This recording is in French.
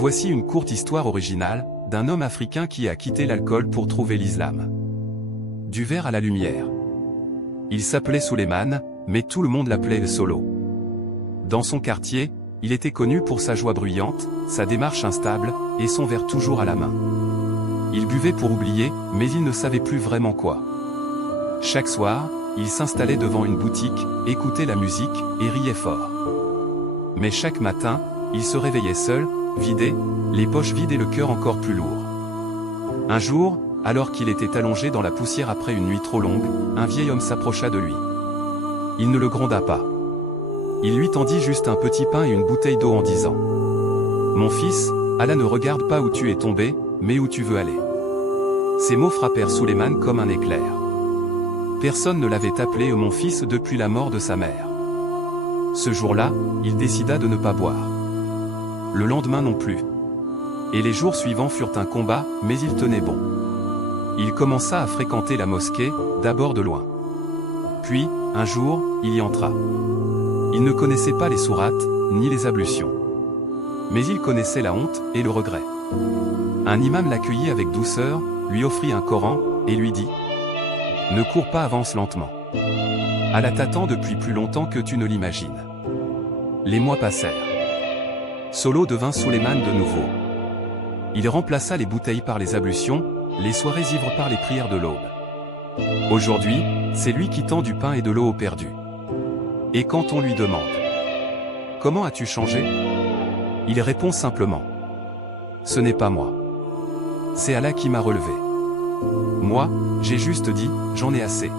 Voici une courte histoire originale, d'un homme africain qui a quitté l'alcool pour trouver l'islam. Du verre à la lumière. Il s'appelait Souleymane, mais tout le monde l'appelait Solo. Dans son quartier, il était connu pour sa joie bruyante, sa démarche instable, et son verre toujours à la main. Il buvait pour oublier, mais il ne savait plus vraiment quoi. Chaque soir, il s'installait devant une boutique, écoutait la musique, et riait fort. Mais chaque matin, il se réveillait seul, vidé, les poches vides et le cœur encore plus lourd. Un jour, alors qu'il était allongé dans la poussière après une nuit trop longue, un vieil homme s'approcha de lui. Il ne le gronda pas. Il lui tendit juste un petit pain et une bouteille d'eau en disant : « Mon fils, Allah ne regarde pas où tu es tombé, mais où tu veux aller. » Ces mots frappèrent Souleymane comme un éclair. Personne ne l'avait appelé mon fils depuis la mort de sa mère. Ce jour-là, il décida de ne pas boire. Le lendemain non plus. Et les jours suivants furent un combat, mais il tenait bon. Il commença à fréquenter la mosquée, d'abord de loin. Puis, un jour, il y entra. Il ne connaissait pas les sourates, ni les ablutions. Mais il connaissait la honte et le regret. Un imam l'accueillit avec douceur, lui offrit un Coran, et lui dit : « Ne cours pas, avance lentement. Allah t'attend depuis plus longtemps que tu ne l'imagines. » Les mois passèrent. Solo devint Souleymane de nouveau. Il remplaça les bouteilles par les ablutions, les soirées ivres par les prières de l'aube. Aujourd'hui, c'est lui qui tend du pain et de l'eau aux perdus. Et quand on lui demande : « Comment as-tu changé ? » il répond simplement : « Ce n'est pas moi. C'est Allah qui m'a relevé. Moi, j'ai juste dit : j'en ai assez. »